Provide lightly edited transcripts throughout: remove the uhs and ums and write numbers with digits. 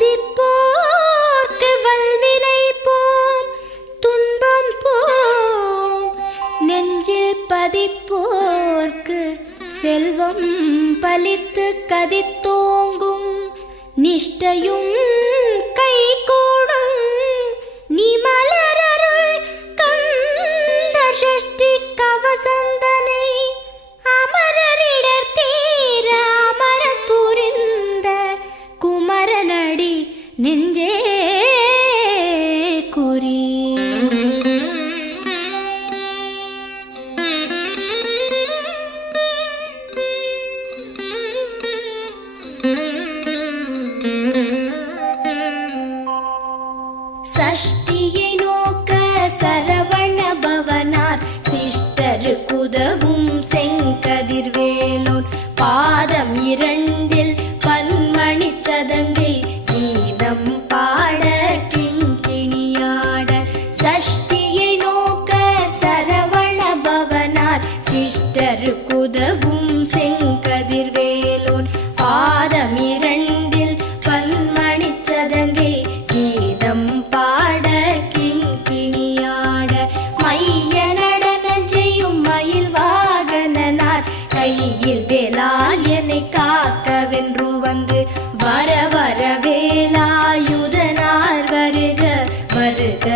துதிப்போர்க்கு வல்வினை போம் துன்பம் போம். நெஞ்சில் பதிப்போர்க்கு செல்வம் பலித்து கதித்தோங்கும். நிஷ்டையும் கைகூடும் நீ மலரருள் கந்த சஷ்டி கவசந்தனை. அமரரிடர் தீர அமரம் புரிந்த குமரனடி நெஞ்சே குறி. சஷ்டியை நோக்க சரவண பவனார் சிஷ்டருக்குதவும் செங்கதிர்வேலோன். பாதம் இரண்டில் பன்மணி சதங்கை கீதம் பாட கிண்கிணியாட. சஷ்டியை நோக்க சரவண பவனார் சிஷ்டருக்குதவும் செங்கதிர்வேலோன். பாதம் இரண்டில் பன்மணி சதங்கை கீதம் பாட கிண்கிணியாட. மைய நடன செய்யும் மயில் வாகனனார் கையில் வேலால் என்னை காக்கவென்று வந்து. வர வர வேலாயுதனார் வருக வருக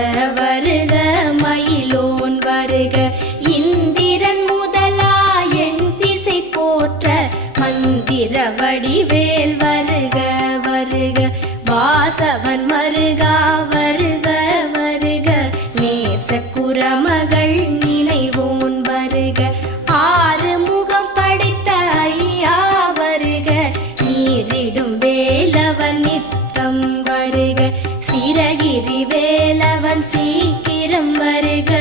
வருக மயிலோன் வருக. இந்திரன் முதலா என் திசை போற்ற மந்திர வடிவேல் வருக வருக. வாசவன் மருகா வருக வருக. நேச குரமகள் நினைவோன் வருக. ஆறு முகம் படைத்த ஐயா வருக. நீரிடும் வேலவன் நித்தம் வருக. சிரகிரி வேலவன் சீக்கிரம் வருக.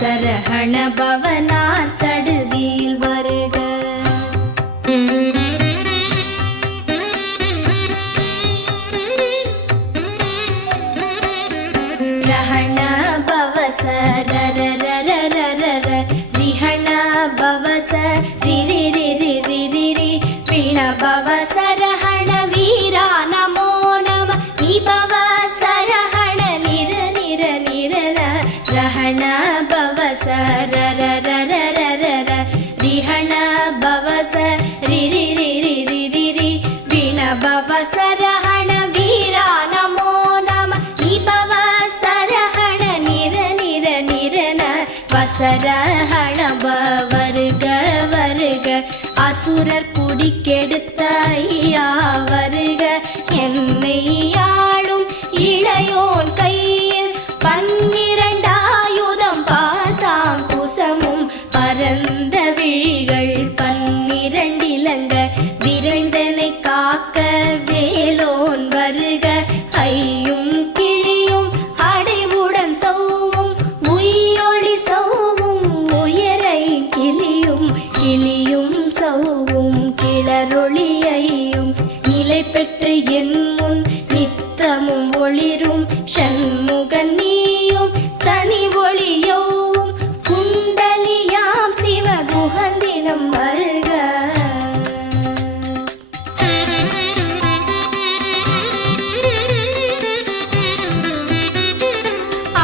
சரஹண பவனார் சடுதியில் வருக. ரஹண பவச ரரரரரரர ரிஹண பவச ரிரிரிரிரிரிரி பிண பவச ரஹண வீரா நமோ நம. நிபவ சரஹண நிர நிர நிரன ரஹண பவச ரரரரரரர ரிஹண பவச ரிரிரிரிரிரிரி பிண பவச ரஹண வீரா நமோ நம. நிபவ சரஹண நிர நிர நிரன வசரஹண வருக வருக. அசுரர் குடிக்கெடுத்த ஐயா வருக. என்னை ஆளும் இளையோன் கையில் பன்னிரண்டாயுதம் பாசாம் குசமும் பரந்த விழிகள் பன்னிரண்டிலங்க. விரைந்தனை காக்க வேலோன் வருக. ஐயும் கிளியும் அடைவுடன் சௌவும் உயிரொளி சௌவும் உயரை கிளியும் கிளியும் சௌவும் கிளரொளியையும் நிலை பெற்று என் முன் நித்தமும் ஒளிரும். ஷண்முகன் நீயும் தனி ஒளியவும் குண்டலியாம் சிவகுகந்தினம் வருக.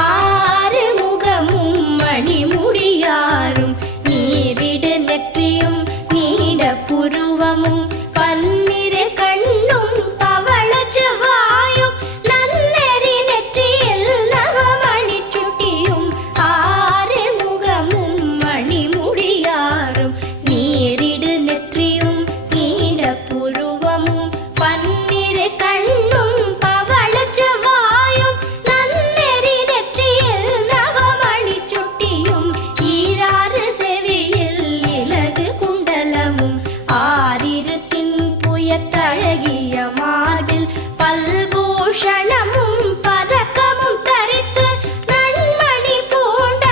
ஆறு முகமும் மணிமுடியாரும் நீரிடு நெற்றியும் நீட புருவமும் பன்னிரு கண்ணும் பவள செவ்வாயும் நன்னெறி நெற்றியில் நவமணி சுட்டியும். ஆறு முகமும் மணிமுடியாரும் நீரிடு நெற்றியும் நீட புருவமும் பன்னிரு கண்ணும் பவள செவ்வாயும் நன்னெறி நெற்றியில் நவமணி சுட்டியும். ஈராறு செவியில் இலகு குண்டலமும் ஆறிரு தின்புயத்தழகிய மார்பில் பல்பூஷணமும் பதக்கமும் தரித்து நன்மணி பூண்ட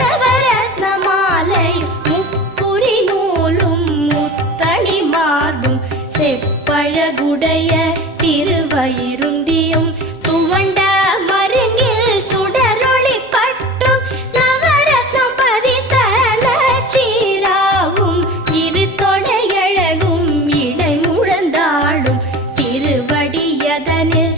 நவரத்ன மாலை முப்புரி நூலும் முத்தணி மார்பும் செப்பழகுடைய திருவயிருந்தியும் துவண்ட மருங்கில் சுடரொளி பட்டும் நவரத்னம் பதித்த நச்சீராவும் இரு தொடையழகும் இடை முழந்தாடும் திருவடியதனில்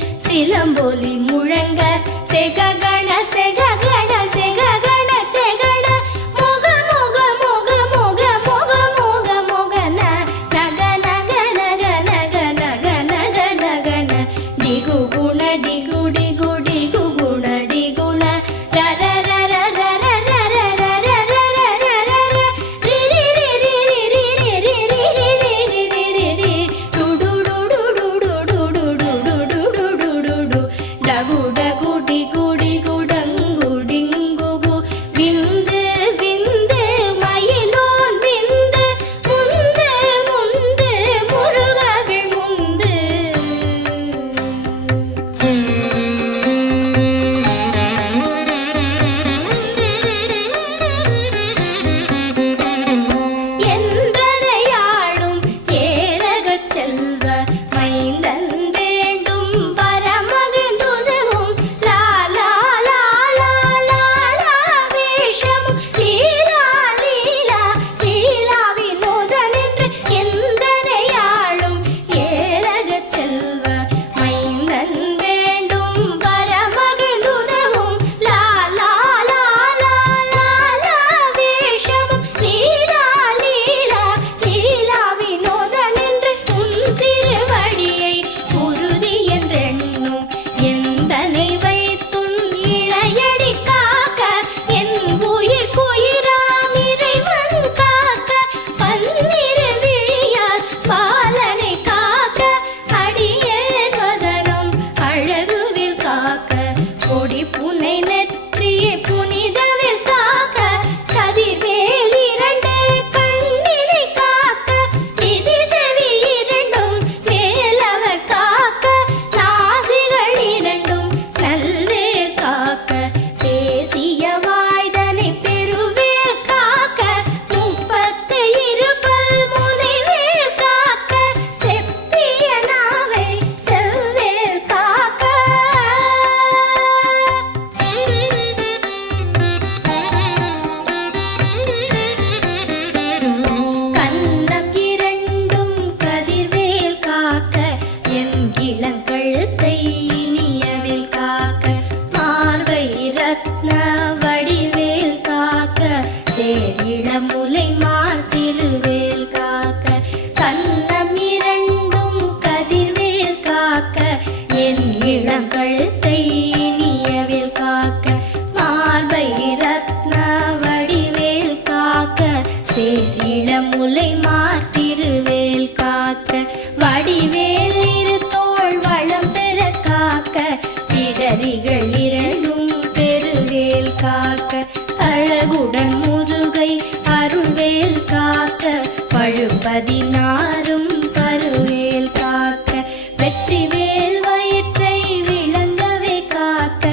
நாரும் பருவேல் காக்க வெற்றிவேல் வயிற்றை விளங்கவே காக்க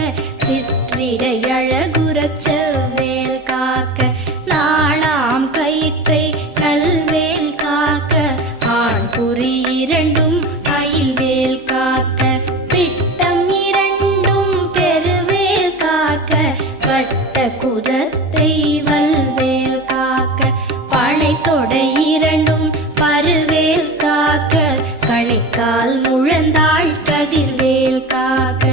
சிற்றிடை அழகுறச் செவ்வேல் காக்க நாணாம் கயிற்றை நல்வேல் காக்க ஆண் குறி இரண்டும் அயில்வேல் காக்க பிட்டம் இரண்டும் பெருவேல் காக்க வட்ட குதத்தை வல்வேல் காக்க பனை தொடை இரண்டும் பருவேல் காக்க கணைக்கால் முழந்தாள் கதிர்வேல் காக்க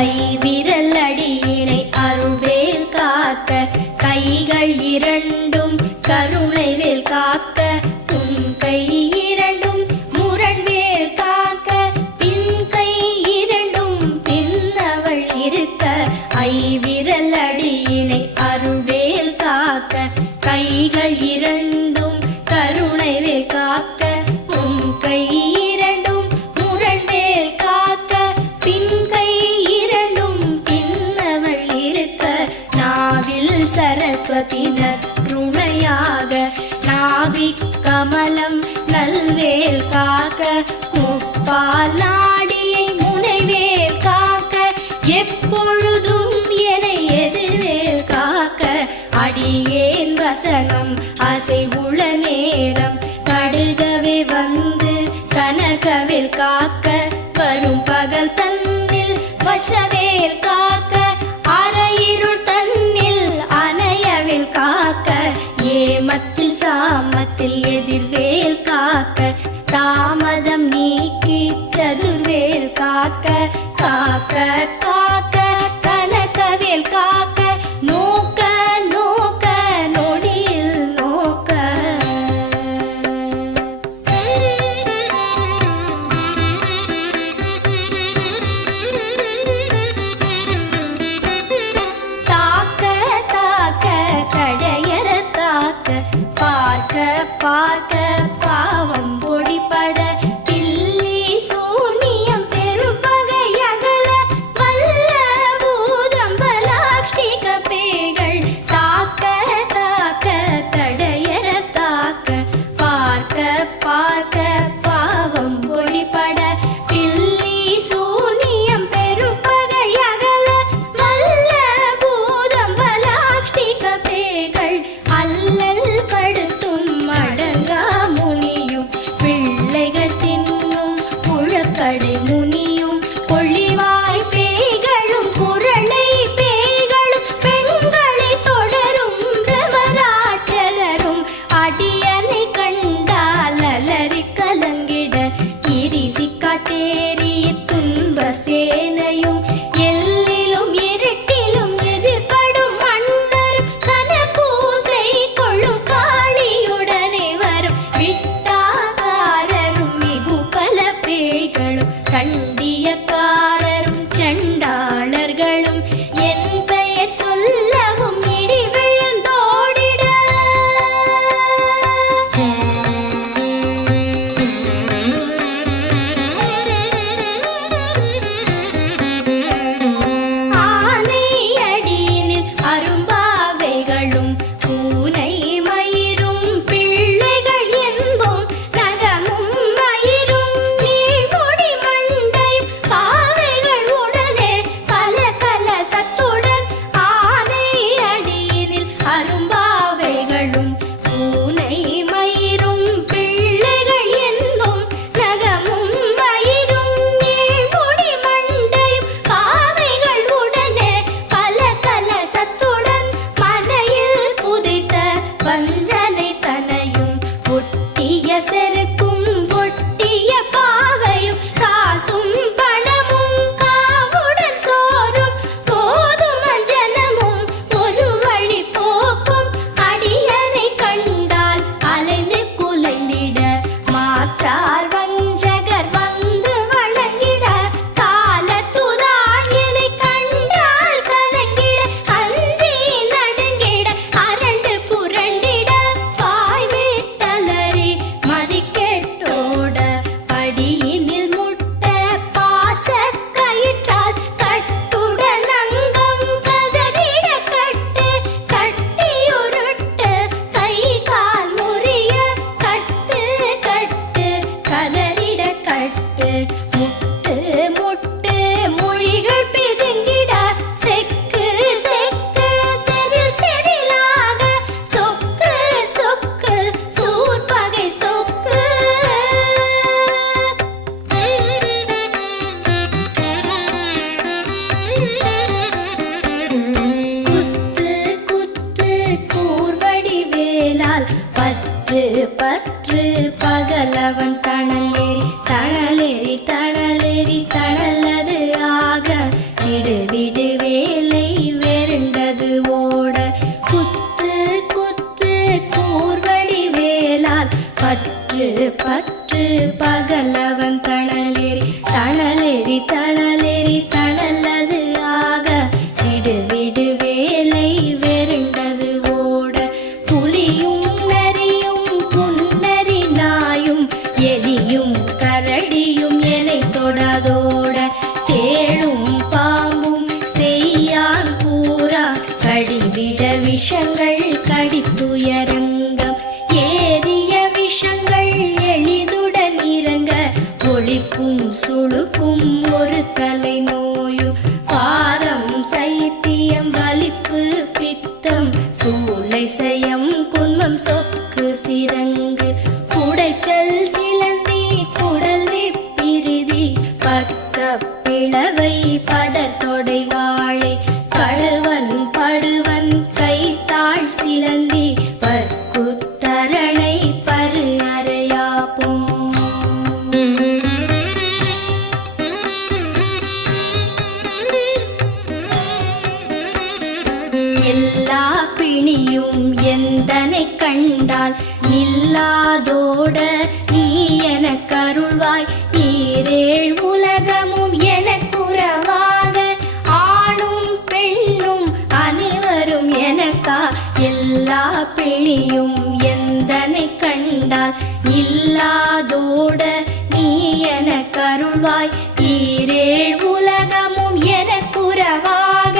ஐவிரல் அடியினை அருள்வேல் காக்க கைகள் இரண்டும் கருணைவேல் காக்க உன் கை இரண்டும் முரண்வேல் காக்க பின் கை இரண்டும் பின்னவள் இருக்க ஐவிரல் அடியினை அருள்வேல் காக்க கைகள் இரண்டும் கருணைவேல் காக்க உன் கை இரண்டும் முரண்வேல் காக்க பின் கை இரண்டும் பின்னவள் இருக்க நாவில் சரஸ்வதி நற்றுணையாக நாவிக் கமலம் நல்வேல் காக்க முப்பால் நாடியை முனைவேல் காக்க எப்பொழுதும் என எதிர்வேல் காக்க அடியேன் வசனம் அசைவுள நேரம் கடுகவே வந்து கனகவேல் காக்க வரும் பகல் தன்னில் வச்சவேல் காக்க அரையிருள் தன்னில் அணையவேல் காக்க ஏமத்தில் சாமத்தில் எதிர்வேல் காக்க தாமதம் நீக்கி சதுர்வேல் காக்க காக்க காக்க கனகவேல் காக்க நோக்க நோக்க நொடியில் நோக்க தாக்க தாக்க தடையற தாக்க பார்க்க பார்க்க பாவம் பொடிபட பில்லி சூனியம் பெரும்பகை அகல வல்ல பூதம்பலாக்ஷிக பேய்கள் தாக்க தாக்க தடையற தாக்க பார்க்க பார்க்க பாவம் பொடிபட பில்லி சூனியம் பெரும்பகை அகல வல்ல பூதம்பலாக்ஷிக பேய்கள் அல்லல் படுத்தும் அடங்கா முனியும் பிள்ளைகள் தின்னும் புழக்கடை முனியும் பொழிவாய் பேய்களும் குரளை பேய்களும் பெண்களை தொடரும் பிரமராட்சலரும் அடியனை கண்டால் அலறி கலங்கிட இரிசி காட்டேறி துன்ப சேனையும் எல்லிலும் இருட்டிலும் எதிர்படும் மன்னரும் கனபூசை கொள்ளும் காளியுடனே வரும் விட்டாகாரரும் மிகு பல பேய்களும் கண்டியக்காரரும் சண்டாளர்களும் என் பெயர் சொல்லவும் இடி விழுந்தோடிட விடு விடு வேலை வெருண்டது ஓட குத்து குத்து கூர்வடி வேலால் பற்று பற்று பகலவன் தணலேறி தணலேறி தணலேறி தணலது ஆக விடு விடு வேலை வெருண்டது ஓட புலியும் நரியும் புன்னரி நாயும் எலியும் கரடியும் எனை தொடாதோட தேளும் பாம்பும் செய்யான் பூரா கடிவிட விஷங்கள் கடித்துயரங்கம் ஏறிய விஷங்கள் எளிதுடன் இறங்க ஒளிப்பும் சுளுக்கும் ஒரு தலை நோயும் பாரம் சைத்தியம் வலிப்பு பித்தம் சூளை சயம் குன்மம் சொக்கு சிரங்கு குடைச்சல் சிலந்தி குடல் வெப்பிரிதி பக்க பிளவை படத்தொடை வாழை கழுவன் படுவன் கைத்தாள் சிலந்தி பற்குத்தரணை பரு அறையாப்பும் எல்லா பிணியும் எந்தனை கண்டால் நில்லாதோட நீ எனக் கருள்வாய் ஈரேழ் உலகமும் எனக்குறவாக ஆணும் பெண்ணும் அனைவரும் எனக்கா எல்லா பிணியும் எந்தனை கண்டால் இல்லாதோட நீ எனக் கருள்வாய் ஈரேழ் உலகமும் எனக்குறவாக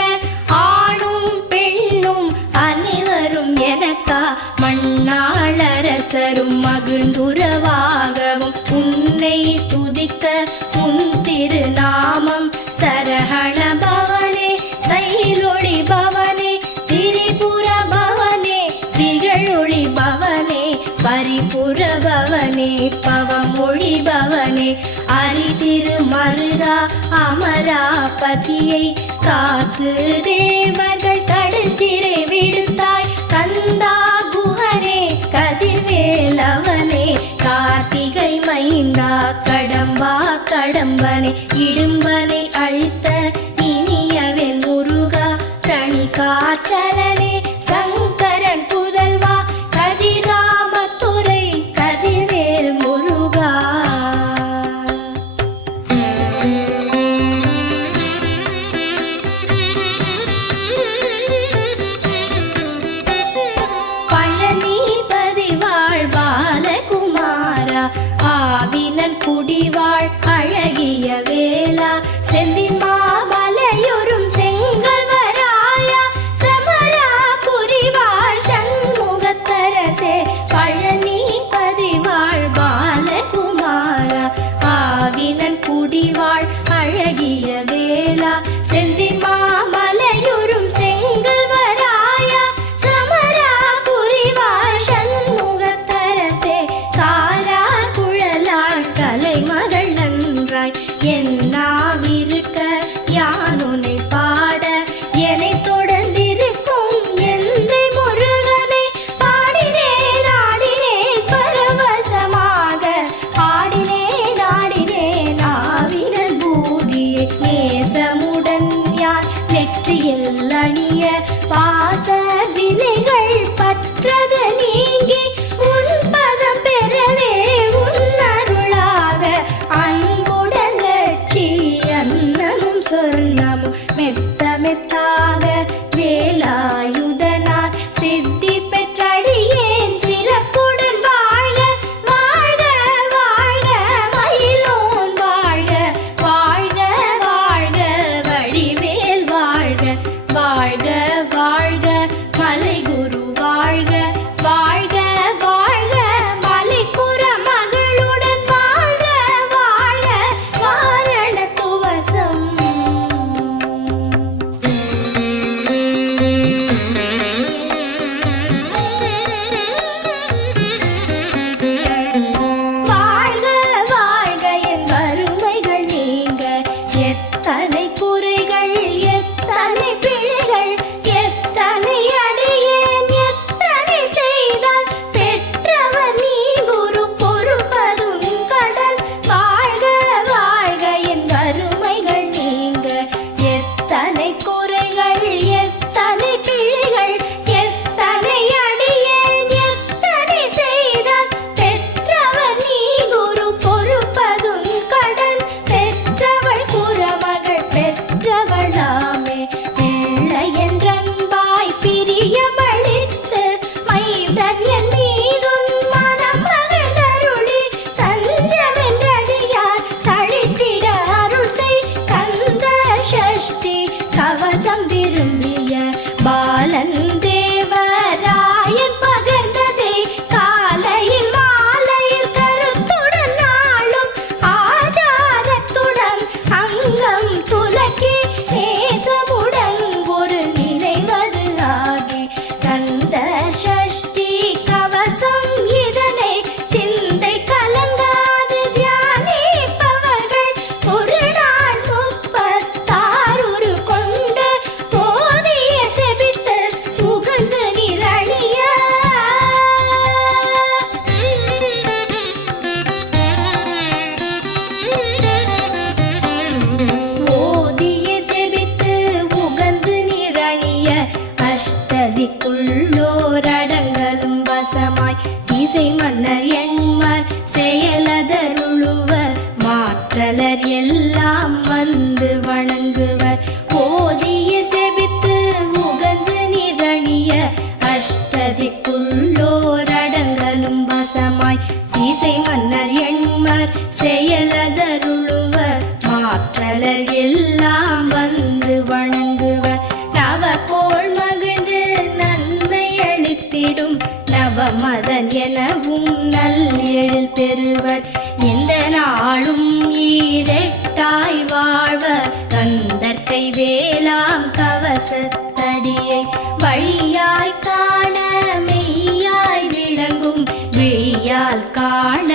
ஆணும் பெண்ணும் அனைவரும் எனக்கா மண்ணாளரசரும் மகிழ்ந்துறவாகவும் உன்னை துதிக்க உன் திருநாமம் சரஹண பவனே சைலொளி பவனே திரிபுர பவனே திகழொளி பவனே பரிபுர பவனே பவமொழி பவனே அரிதிரு மருகா அமராபதியை காத்து தேவர்கள் கடுஞ்சிறை விடுத்தாய் கந்தா குஹனே கதிர்வேலவனே கார்த்திகை மைந்தா கடம்பா கடம்பனே இடும்பனை அழித்த இனியவன் முருகா தனி காச்சலனே சங்கரன் புதல்வா கதிராமத்துறை கதிர்வேல் முருகா பழனிபதி வாழ் பாலகுமாரா ஆவினன் குடிவாழ் அழகிய வேலா செந்தின் மாமலையொரும் செங்கல்வராயா சமரா புரிவாழ் சண்முகத்தரசே பழனிபதி வாழ் பாலகுமாரா ஆவினன் குடிவாழ் அழகிய வேலா செந்தின் மாமலையொரும் செங்கல்வராயா சமரா புரிவாழ் சண்முகத்தரசே காரா குழலாள் கலைமகள் நன்றாய் என்னாவிருக்க யானுனை பாட என்னை தொடர்ந்திருக்கும் எந்தை முருகனை பாடினேன் ஆடினேன் பரவசமாக ஆடினேன் ஆடினேன் ஆவினன் பூதியை நேசமுடன் யார் நெற்றியில் அணிய பாச வினைகள் பற்றது நீங்கி உன் பதம் பெறவே உன் அருளாக அன்புடன் லட்சி அன்னமும் சொன்னமும் மெத்த மெத்தாக வேலாயுதனார் சித்தி பெற்றடியேன் சிறப்புடன் வாழ வாழ வாழ மயிலோன் வாழ வாழ்க வாழ்க வடிவேல் வாழ்க வாழ்க வாழ்க மலைகுரு வாழ்க வாழ்க வாழ்க மலைக்குற மகளுடன் வாழ்க வாழ வாரண துவசம் எத்தனை குறைகள் எத்தனை பிழைகள் எத்தனை அடியேன் எத்தனை செய்தால் பெற்றவர் நீ குரு பொறுப்பதும் கடன் பெற்றவள் குறமகள் பெற்றவளாமே பிள்ளை என்றன்பாய் பிரியமளித்து மைந்தன் என் மீதும் மனம் மகிழ்ந்தருளி தஞ்சமென்றடியார் தழித்திட அருள் செய் கந்த சஷ்டி கவசம் விரும்பிய பாலன் தேவராயன் பகர்ந்ததே காலையில் மாலையில் கருத்துடன் நாளும் ஆச்சாரத்துடன் அங்கம் துலக்கி நேசமுடன் ஒரு நினைவது ஆகி கந்த சஷ்டி கவசம் இதனை சிந்தை கலங்காது தியானிப்பவர்கள் ஒரு நாள் 36 கொண்டு போதிய செபித்து புகழ்ந்து நிரணிய ஓதிய செபித்து உகந்து நிரணிய அஷ்டதிக்குள்ளோரடங்கலும் வசமாய் இசை மன்னர் எண்மர் செயலதருளுவர் மாற்றலர் எல்லாம் வந்து வணங்குவர் ஓதிய செபித்து உகந்து நிரணிய அஷ்டதிக்குள்ளோரடங்கலும் வசமாய் இசை மன்னர் எண்மர் செயலதருளுவர் மாற்றலர் எல்லாம் வந்து வணங்குவர் நவகோள் மகிழ்ந்து நன்மை அளித்திடும் நவமதன் எனவும் நல்லெழில் பெறுவர் இந்த நாளும் ஈரெட்டாய் வாழ்வர் கந்தற்கை வேளாம் கவசத்தடியை வழியாய் காண மெய்யாய் விளங்கும் விழியால் காண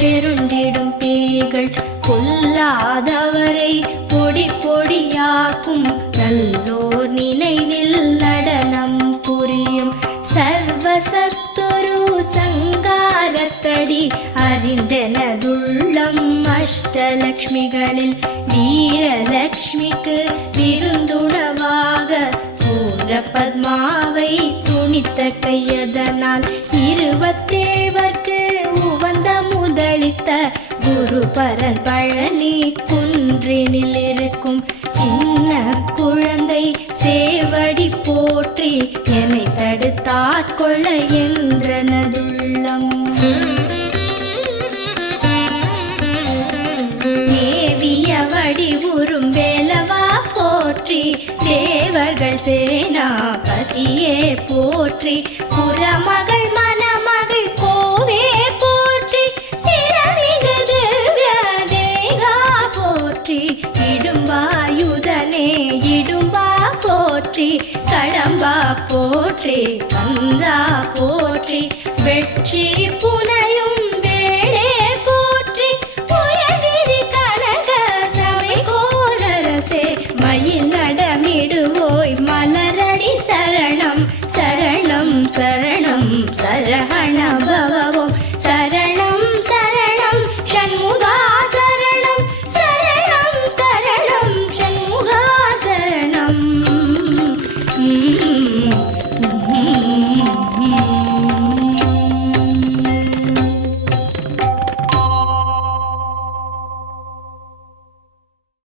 வெருண்டிடும் பேய்கள் கொல்லாதவரை பொடி பொடியாக்கும் நல்லோர் நினைவில் நடனம் புரியும் சர்வசத்துரு சங்காரத்தடி அறிந்தனதுள்ளம் அஷ்டலக்ஷ்மிகளில் வீரலக்ஷ்மிக்கு விருந்துணவாக சூரபத்மாவை துணித்த கையதனால் 27 உவந்த முதலித்த குருபரன் பழனி குன்றினில் இருக்கும் சின்ன குழந்தை சேவடி போற்றி என்னை தடுத்தாட்கொள்ள என்றனதுள்ளம் மேவிய வடிவுறும் வேலவா போற்றி தேவர்கள் சேனாபதியே போற்றி புறமகள் மணமகள் கோவே போற்றி திறமிகு திவ்ய தேகா போற்றி இடும்பாயுதனே இடும்பா போற்றி கடம்பா போற்றி கந்தா போற்றி